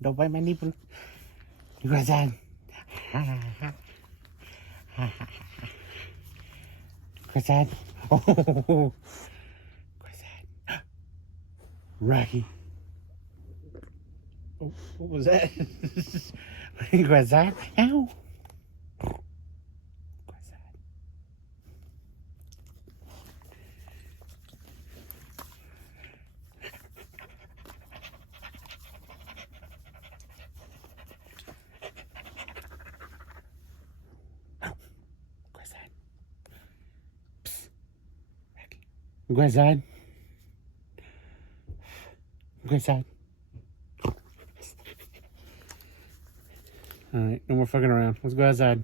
Don't bite my nipple. You guys on. Croissant. Oh, croissant. Rocky. Oh, what was that? Croissant. Ow. Croissant. Croissant. Psst. Rocky. Croissant. Croissant. All right, no more fucking around. Let's go outside.